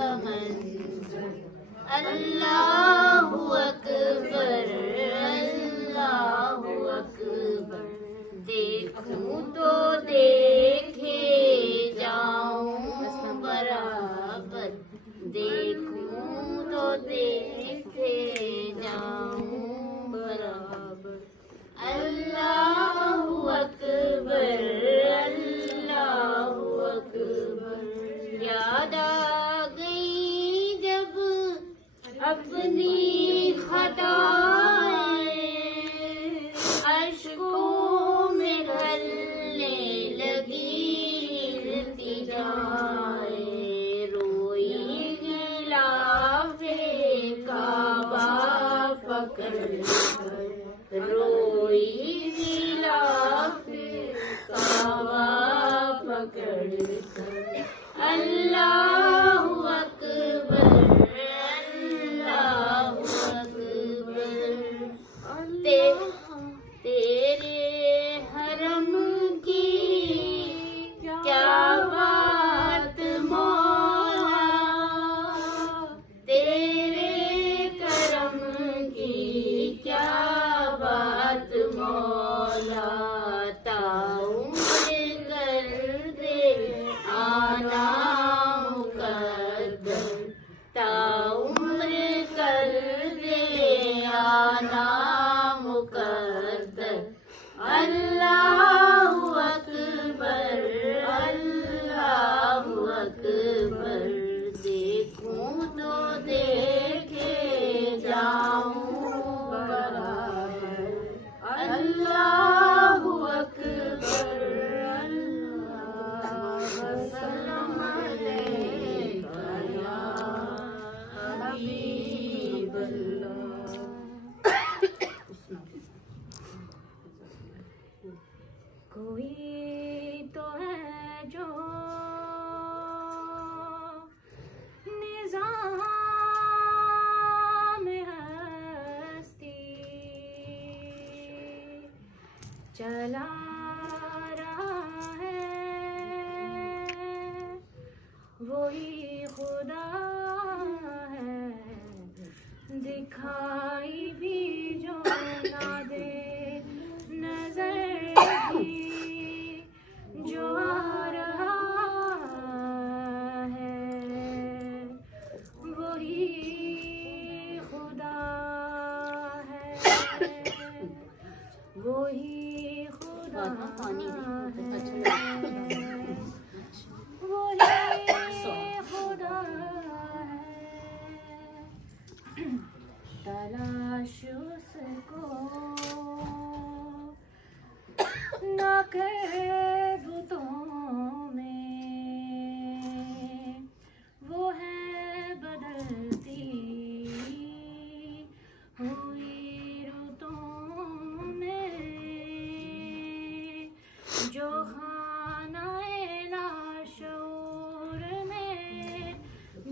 का मंजर। अल्लाहु अकबर, अल्लाहु अकबर। देखूं तो देखे जाऊं बराबर, देखूं तो देखे जाऊं बराबर। अल्लाहु अकबर, अल्लाहु अकबर। याद आ गई जब अपनी खताएं, अश्कों में ढलने लगी इल्तिजाएं। रोई गिलाफे काबा पकड़ कर, रोई गिलाफे काबा पकड़ कर। अल्लाहु अकबर, अल्लाहु अकबर। तेरे हरम की क्या बात मौला, तेरे करम की क्या बात मौला। ताउम्र कर दे आना मुकद्दर, ताउम्र कर दे आना मुकद्दर। अल्लाहु अकबर, अल्लाहु अकबर। देखूं तो देखे जाऊं बराबर। अल्लाहु अकबर, अल्लाह वसल्लम अलैका या हबीब अल्लाह। कोई तो है जो निज़ाम हस्ती चला रहा है, वही खुदा है। दिखाई भी जो ना दे नजर भी जो आ रहा है, वही खुदा है, वही खुदा है, वही खुदा है। तलाश उसको ना कर बुतों में, वो है बदलती हुई रुतों में। जो खानाए लाशूर में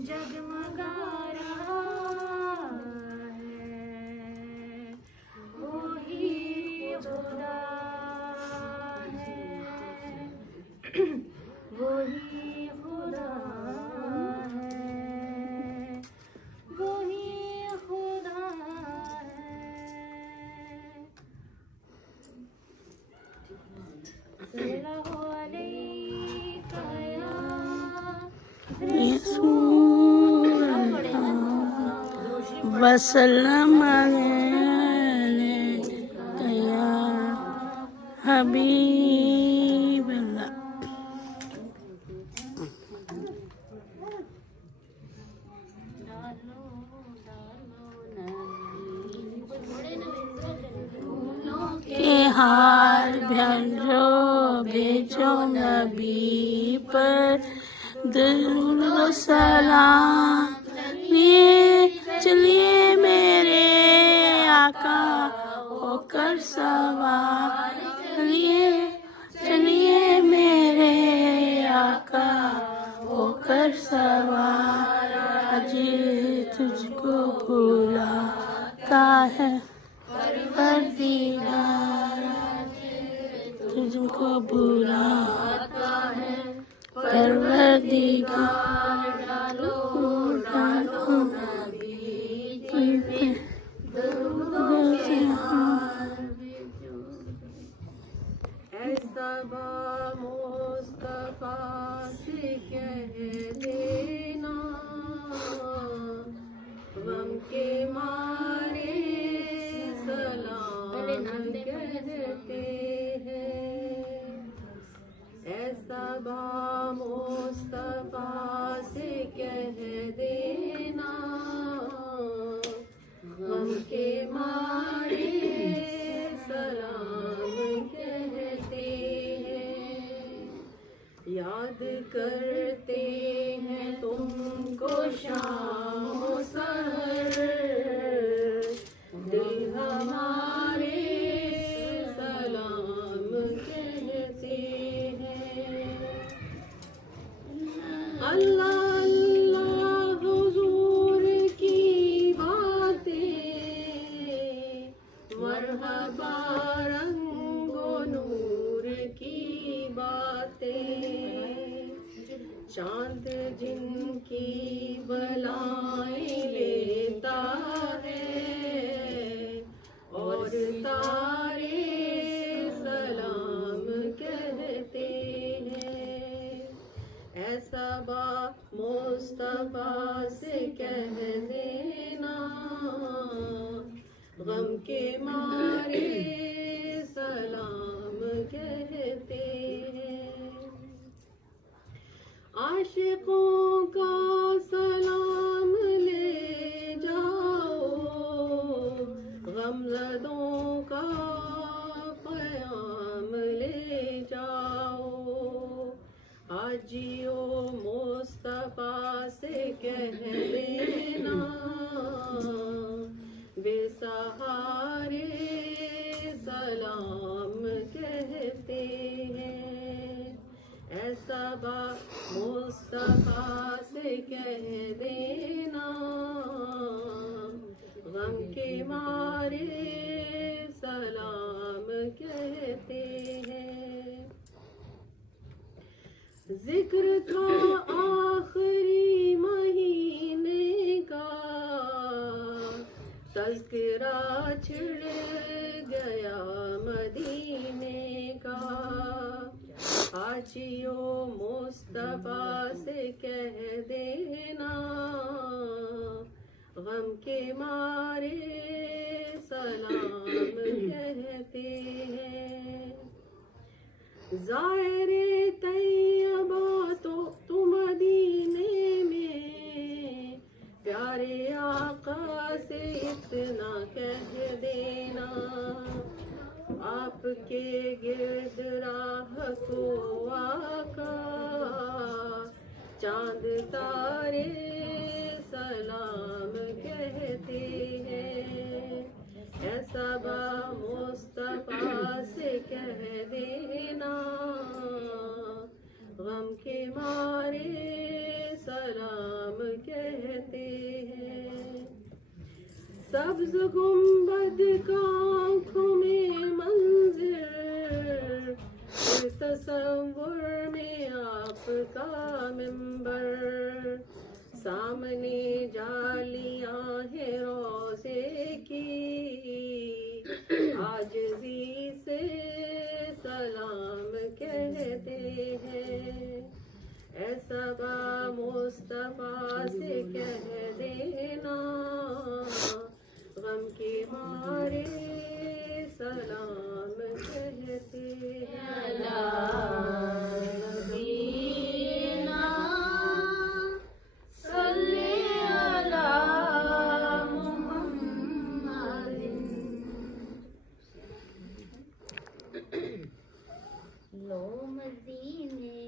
जगमगा रहा है, वही खुदा है, वही खुदा है, वही खुदा है। सल्लल्लाहु अलैका या वसल्लम या हबीब अल्लाह। के हार भेजो भेजो नबी पर दुरूद सलाम। चलिए मेरे आका होकर सवार, चलिए चलिए मेरे आका होकर सवार। आज तुझको बुलाता है परवरदिगार, तुझको बुलाता है परवरदिगार। शाम सहर दिल हमारे सलाम कहते हैं। अल्लाह अल्लाह हुजूर की बातें, मरहबा रंगो नूर की बातें, चांद जिनकी बलाएं लेता है और तारे सलाम कहते हैं। ऐसा बा मुस्तफा से कह देना, गम के मारे सलाम कहते हैं। आशिकों का सलाम ले जाओ, गमज़दों का क़याम ले जाओ। हाजियो मुस्तफा से कह देना, बेसहारे सलाम कहते हैं। ऐसा बा मुस्तफा से कह देना, गम के मारे सलाम कहते हैं। जिक्र था आखिरी महीने का, तज़किरा छिड़ गया मदीने का। हाजियो मुस्तफा से कह देना, गम के मारे सलाम कहते हैं। ज़ाहिर तैयबा तो तुम मदीने में, प्यारे आका से इतना कह देना, आपके गिर्द राह को आका चांद तारे सलाम कहते हैं। ऐसा बा मुस्तफा से कह देना, गम के मारे सलाम कहते हैं। सब्ज गुंबद का आँखों में मंजिर, तसव्वुर में आपका मिंबर, सामने जालियां है रोज़े की, आजिज़ी से सलाम कहते हैं। ऐसा बा मुस्तफा से कह देना, गम के मारे सलाम कहते हैं। लो मदीने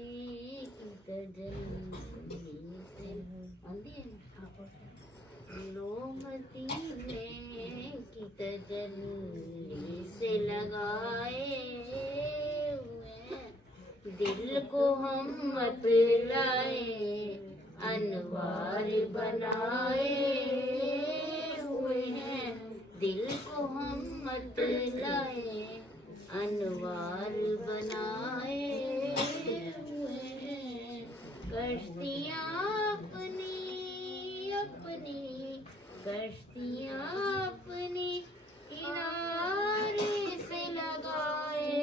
की तजल्ली से, लो मदीने की तजल्ली से लगाए हुए, दिल को हम मत लाए अनवार बनाए हुए हैं। दिल को हम मत लाए अनवार बनाए हुए हैं। कश्तियाँ अपनी अपनी कश्तियाँ अपनी किनारे से लगाए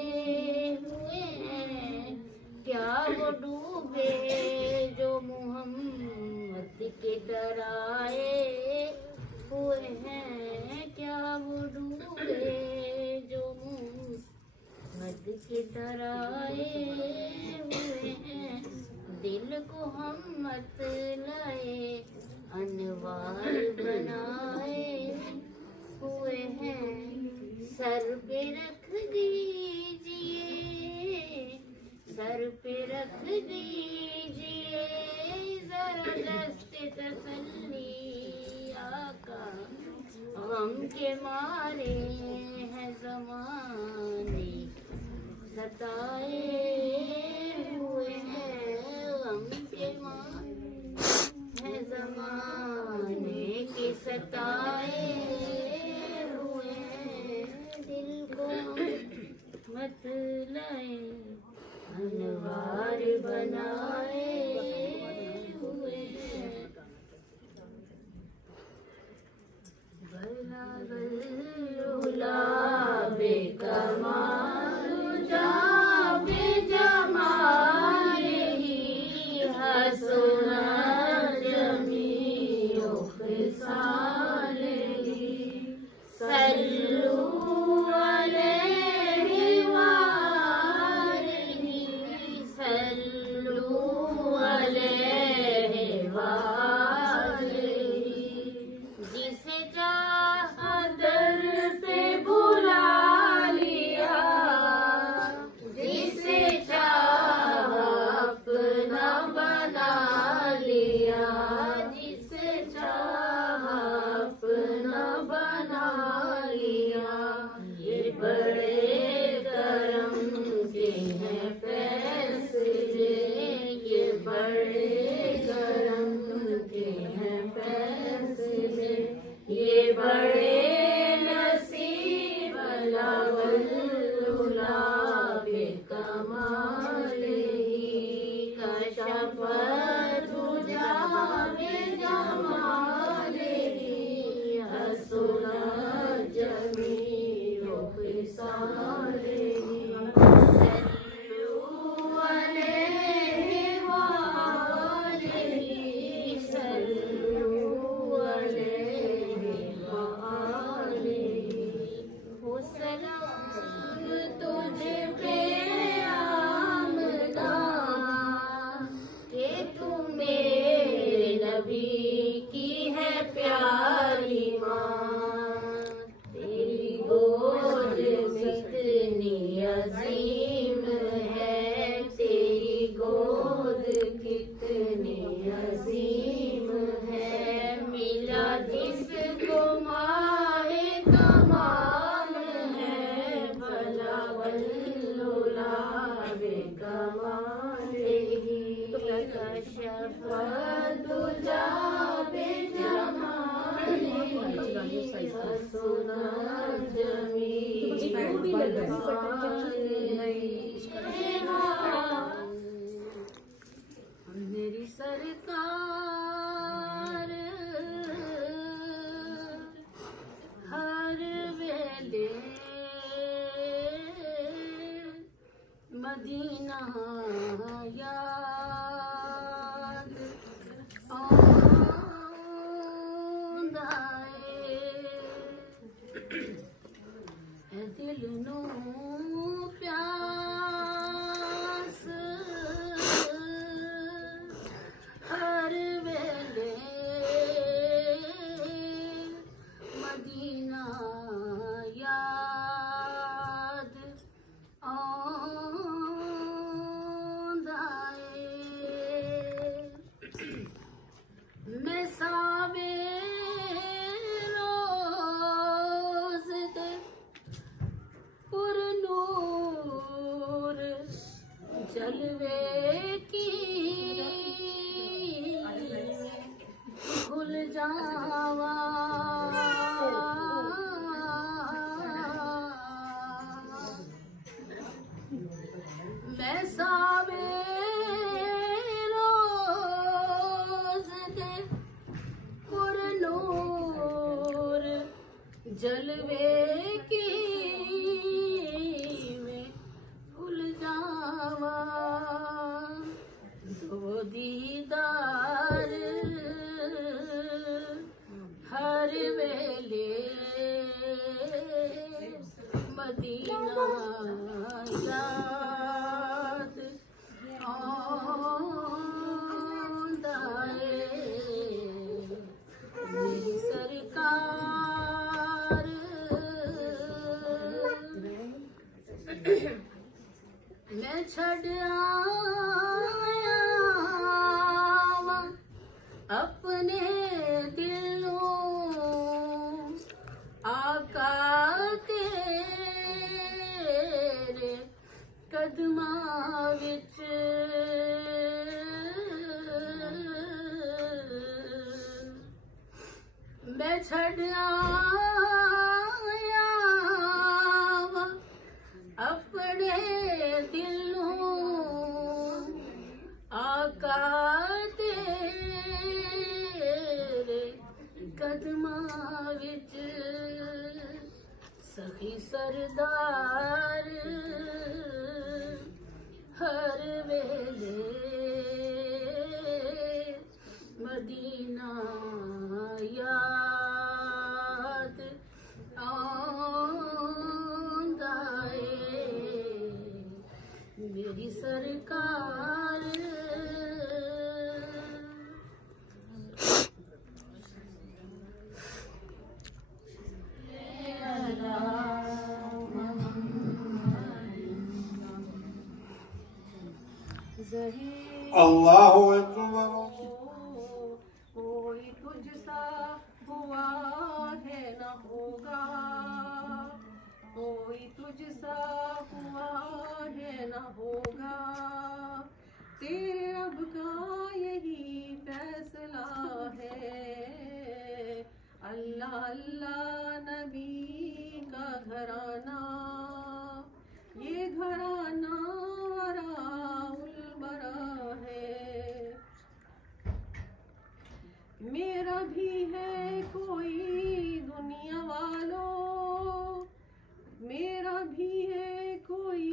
हुए हैं। क्या वो डूबे जो मोहम्मद के तराए हुए हैं। क्या वो डूबे जो मोहम्मद के तराए हुए हैं। दिल को हम मत लाए अनवार बनाए हुए हैं। सर पे रख दीजिए, सर पे रख दीजिए जरा दस्ते तसल्ली के मारे हैं ज़माने सताए हुए हैं, गम के मारे हैं ज़माने के सताए हुए हैं। दिल को मत लाए अनवार बनाए हुए हैं। गुलाबे कमाल जाबे जमाल ही हसना जमीओ फिसाल ही सल्लू अलैहि वालैहि सल्लू अलैहि वालैहि। जिसे चाहा दर पे बुला लिया, जिसे चाहा अपना बना लिया, जिसे चाहा अपना बना लिया। ये बड़े करम के हैं फैसले, ये बड़े करम के हैं फैसले, ये बड़े नसीब गुलाबे कमाल ही कशफ दुजा बेजमाल ही हसना जमीओ फिसाल ही सल्लू अलैहि वालैहि सल्लू अलैहि वालैहि। हो सलाम तुझ पे आमना कि तू मेरे नबी की है प्यारी माँ। तेरी गोद कितनी अजीम है, तेरी गोद कितनी अजीम है। मिला जिसको माहे तमाम है, भला गुलाबे कमाल ही कशफ दुजा बेजमाल ही हसना जमीओ मेरी सरकार हर वेले मदीना याद आंदा है। दिल नू प्यास हर वेले मदीना याद आंदा है। मैं सावे रोज दे पुरनूर जलवे की भूल जावा। मैं सावे रोज दे पुरनूर जलवे की मैं भूल जावा। दो दीदार हर वेले मदीना याद आंदा है। मेरी सरकार मैं छड़ आया अपने दिलों आ कदमां विच मैं छड़ आया वां अपने दिल नूं आका तेरे कदमां विच सखी सरदार हर वेले मदीना याद आंदा ए मेरी सरकार। अल्लाहु अकबर। कोई तुझसा हुआ है न होगा, कोई तुझसा हुआ है न होगा, तेरे रब का यही फैसला है। अल्लाह अल्लाह नबी का घराना, ये घराना वराउल बरा है। मेरा भी है कोई दुनिया वालों, मेरा भी है कोई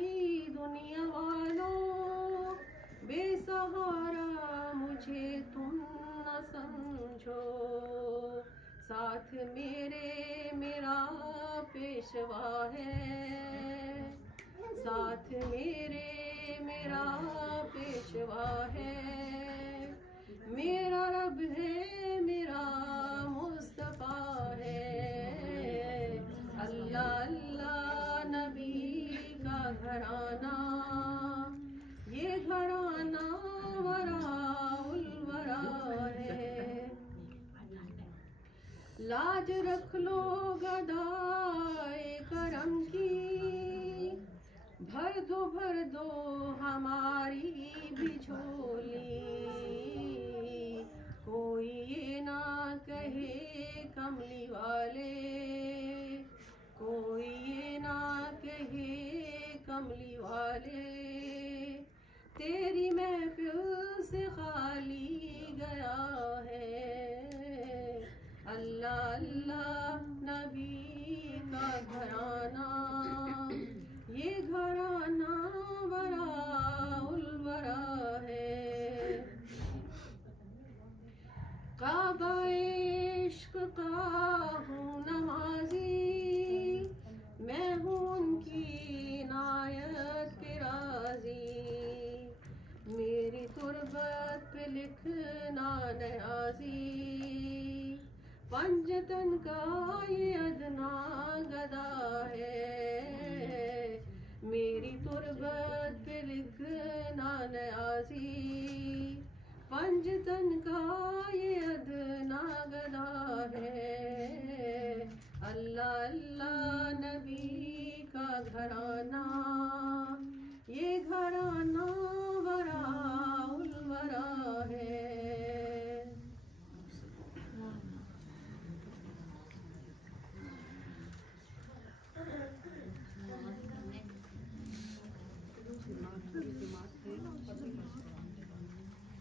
दुनिया वालों, बेसहारा मुझे तुम न समझो। साथ मेरे मेरा पेशवा है, साथ मेरे मेरा पेशवा है। मेरा रब है मेरा मुस्तफा है। अल्लाह अल्लाह नबी का घराना, ये घराना वराउल वरा है। लाज रख लो गदाए करम की, भर दो हमारी भी झोली। कोई ये ना कहे कमली वाले, कोई ये ना कहे कमली वाले, तेरी महफिल से खाली गया है। अल्लाह अल्लाह नबी का घराना, ये घराना वराउल वरा है। काबा इश्क का हूँ नमाजी, मैं हूँ उनकी नायत के राजी। मेरी तुरबत पे लिखना नयाजी, पंजतन का ये अदना गदा है। मेरी तुरबत पे लिखना नयाजी, पंजतन का ये अदना गदा है। अल्लाह अल्लाह नबी का घराना, ये घराना वराउल वरा है।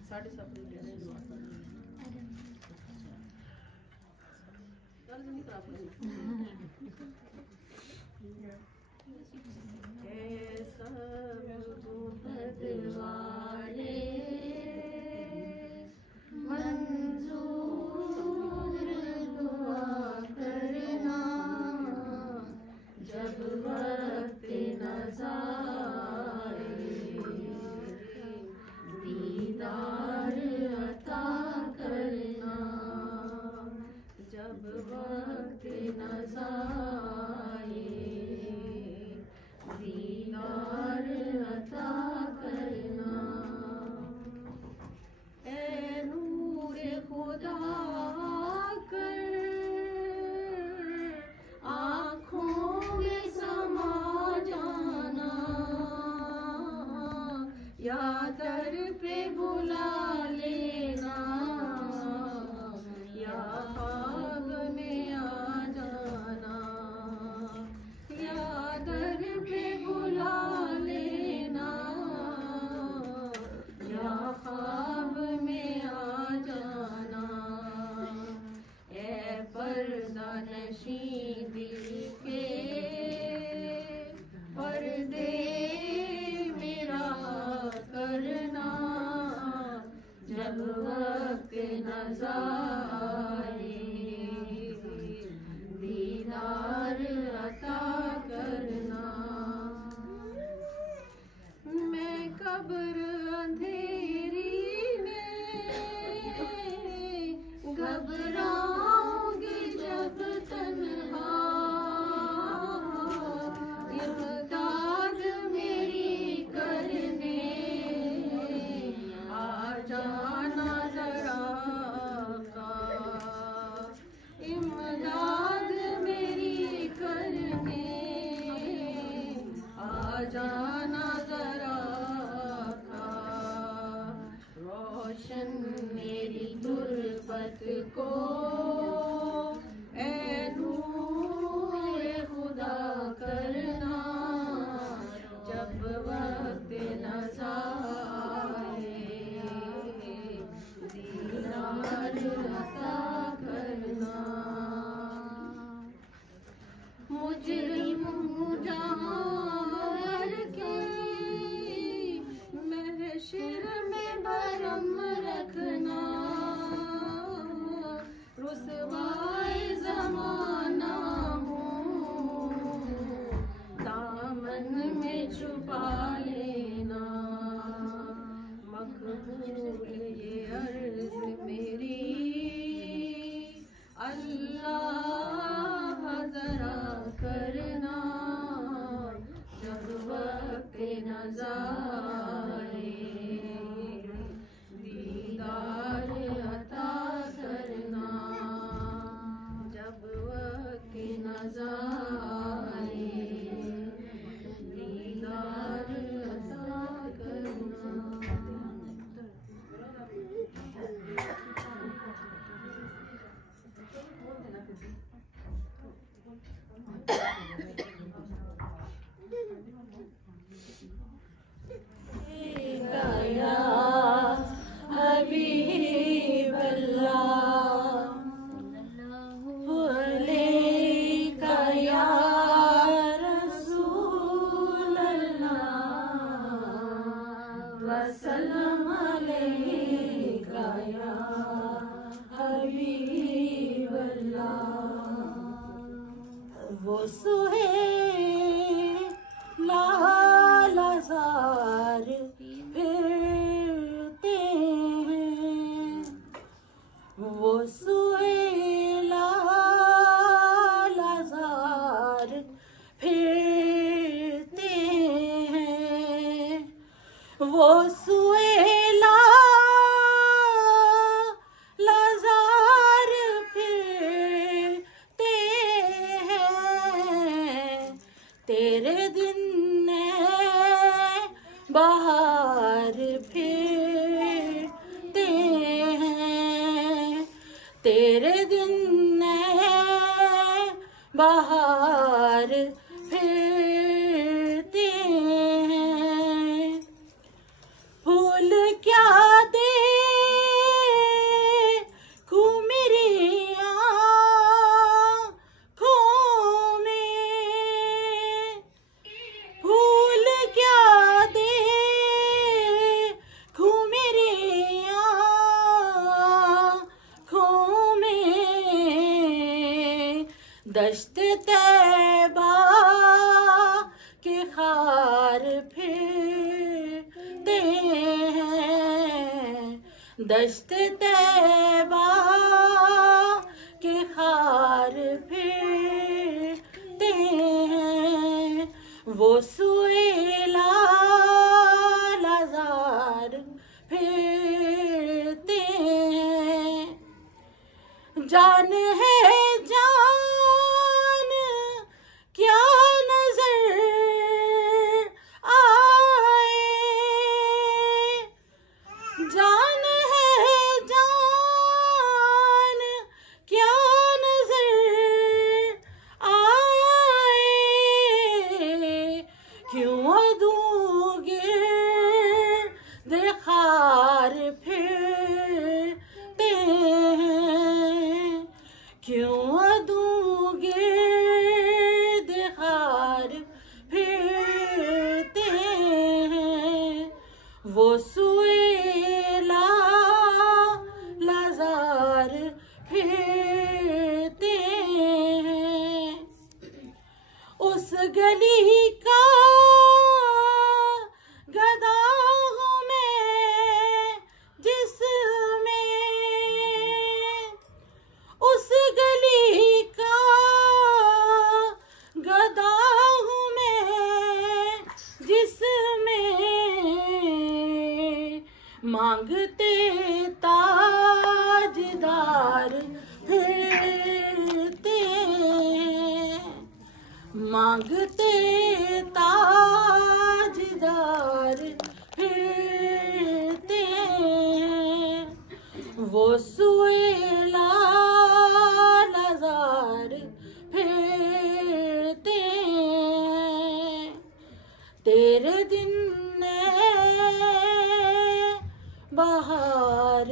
साढ़े सात कैसा बदवाले मंजूर दुआ करना, जब वक्त नज़ारे दीदार अता करना, जब वक्त नज़ारे दीदार अता करना। ए नूर खुदा कर आँखों में समा जाना, नजारे, दीदार अता करना। मैं कब्र अंधेरी में घबराऊंगी जब तन्हा, इमदाद मेरी करने आ जाना जरा का, इमदाद मेरी करने आ जाना जरा का। रोशन मेरी गुर्बत को ए नूरे खुदा करना, जब वक्त नज़ारे दीदार अता करना। मुजरिम मुजाहर के महशर में भरम रखना, रुसवाए ज़माना हूँ दामन में छुपा लेना। मकबूल ये अर्ज़ मेरी अल्लाह ज़रा करना, जब वक्त नज़ारे दीदार अता करना, जब वक्त नज़ारे दीदार अता करना। या हबीब अल्लाह अलैका या रसूल अल्लाह वसल्लम अलैका या हबीब अल्लाह। वो सुहेला लाज़ार फिरते हैं, वो सुहेला लाज़ार फिरते हैं, वो सुहेला लाज़ार फिरते हैं। तेरे दिन बाहर फिरते हैं, तेरे दिन बाहर फिरते हैं। फूल क्या देखूं मेरी आँखों में, फूल क्या देखूं मेरी आँखों में। दश्त तैबा के खार फिरते हैं, दश्त तैबा के खार फिरते हैं। वो सुहेला लाज़ार फिरते हैं। जान है जान क्या नजर आए, जान है जान क्या नजर आए। क्यों दूंगे खार फिरते हैं, क्यों दूंगे खार फिरते हैं। वो सुएला लाज़ार फिरते मांगते ताजदार फिरते वो सुएला नजार फिरते तेरे दिन बाहर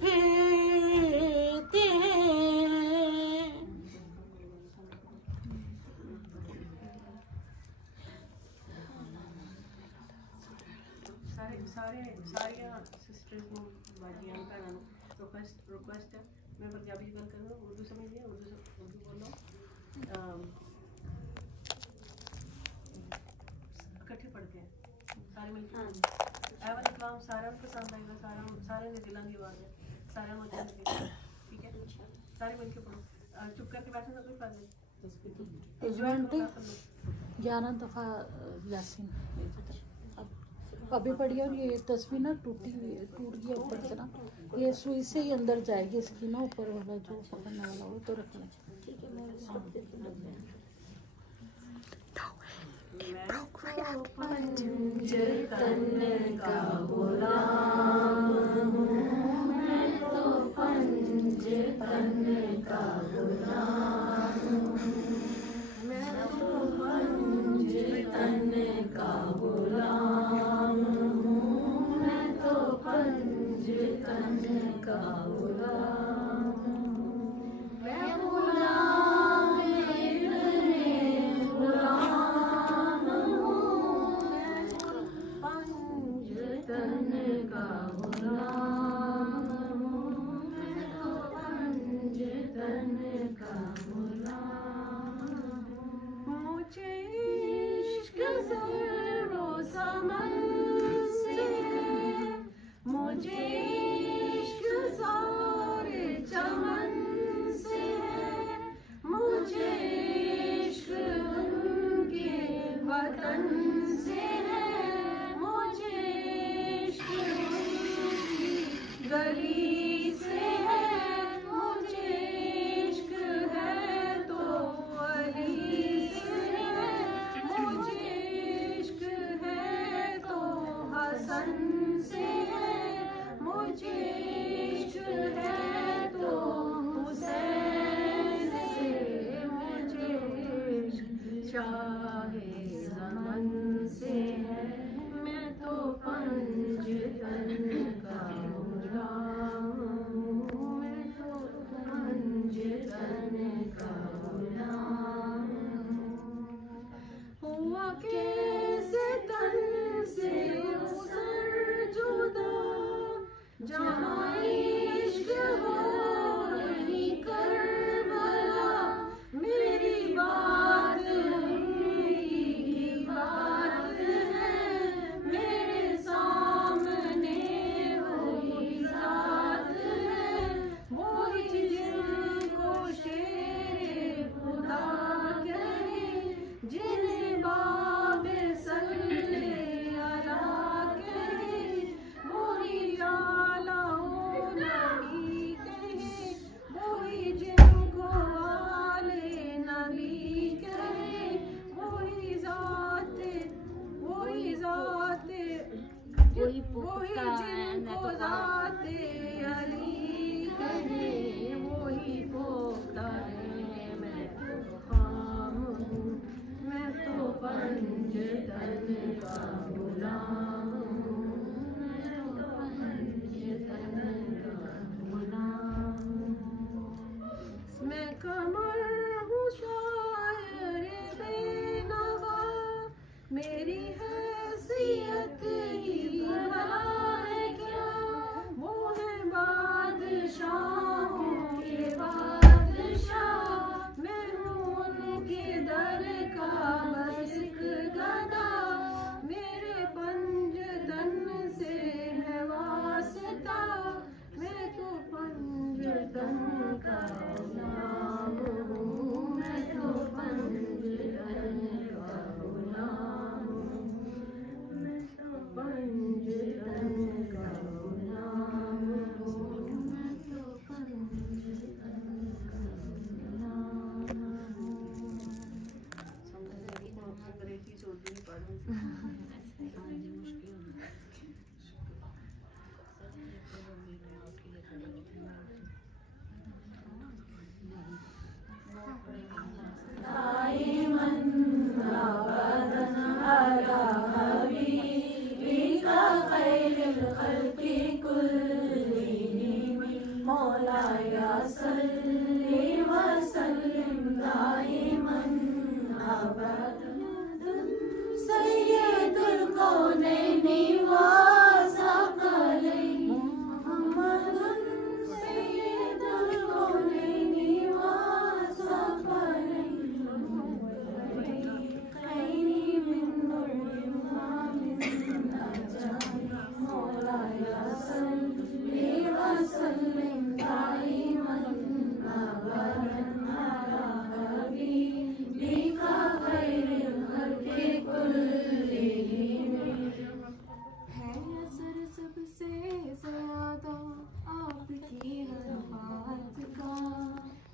फिरते सारिया सिस्टर्स ਨੂੰ ਬਾਜੀਆਂ ਭੈਣਾਂ ਨੂੰ ਰਿਕੁਐਸਟ ਹੈ ਮੈਂ ਪੰਜਾਬੀ ਚ ਗੱਲ ਕਰੂੰ ਉਰਦੂ ਸਮਝਦੀ ਹੈ ਉਰਦੂ ਬੋਲੋ ਇਕੱਠੇ ਪੜ੍ਹਦੇ हैं ਸਾਰੇ ਮਿਲ ਕੇ ਇਹ ਵਾਲਾ ਕਲਾਮ ਸਾਰਿਆਂ ਨੂੰ ਪਸੰਦ ਆਏਗਾ ਸਾਰਿਆਂ ਦੇ ਦਿਲਾਂ ਦੀ ਆਵਾਜ਼ ਹੈ ਸਾਰਿਆਂ ਨੂੰ ਅੱਛਾ ਲੱਗੇਗਾ ठीक है सारे मिल के पढ़ो चुप करके बैठने का कोई फायदा नहीं 11 दफ़ा यासीन अभी पढ़ी और ये तस्वीर ना टूट गया ऊपर से ना ये सुई से ही अंदर जाएगी इसकी ना ऊपर वाला जो पकड़ने वाला वो तो रखना ठीक है मैं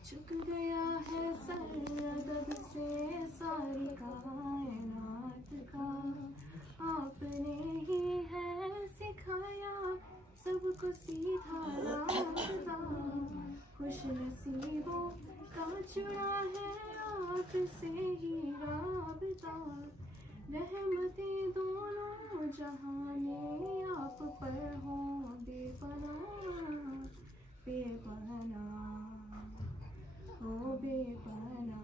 चुक गया है सरदब से सारी कायनात का, आपने ही है सिखाया सबको सीधा रास्ता, खुश नसीबों का जुड़ा है आपसे ही राबता, रहमतें दोनों जहाने आप पर हो बेपनाह बेपनाह ओ बेपनाह,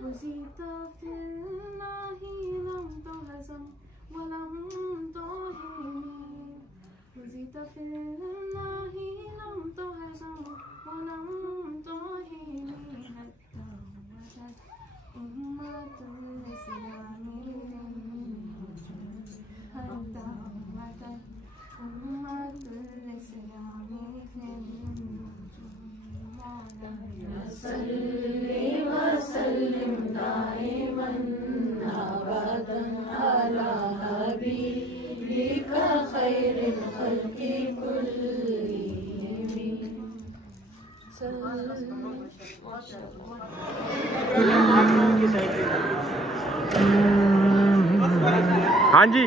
हुज़ीता फिरना ही लम तो हज़म वलम तो हिमी, हुज़ीता फिरना ही लम तो हज़म वलम तो हिमी, हत्ता वजद उम्मतुल इस्लामी हत्ता वजद उम्मतुल इस्लामी सल्ली वसल्लिम दाइमन अबदन अला हबीबिका खैरिल खल्क़ि कुल्लिहिम। हाँ जी,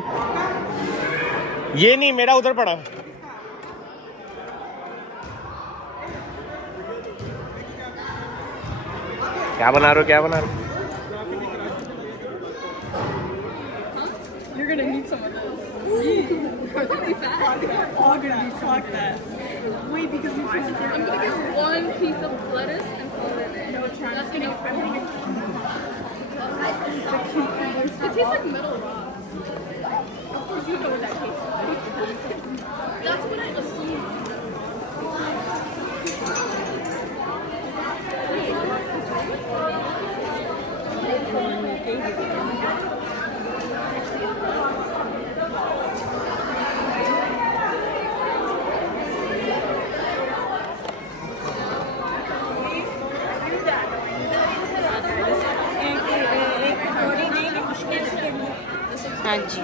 ये नहीं, मेरा उधर पड़ा। क्या बना रहे हो, क्या बना रहे हो? You're gonna need some of this. We're all gonna need some of this. Wait, because I'm gonna get one piece of lettuce and put it in. No, try. That's gonna. I'm gonna get. It tastes like metal rock. Of course, you know what that tastes like. That's what I assumed. हाँ जी।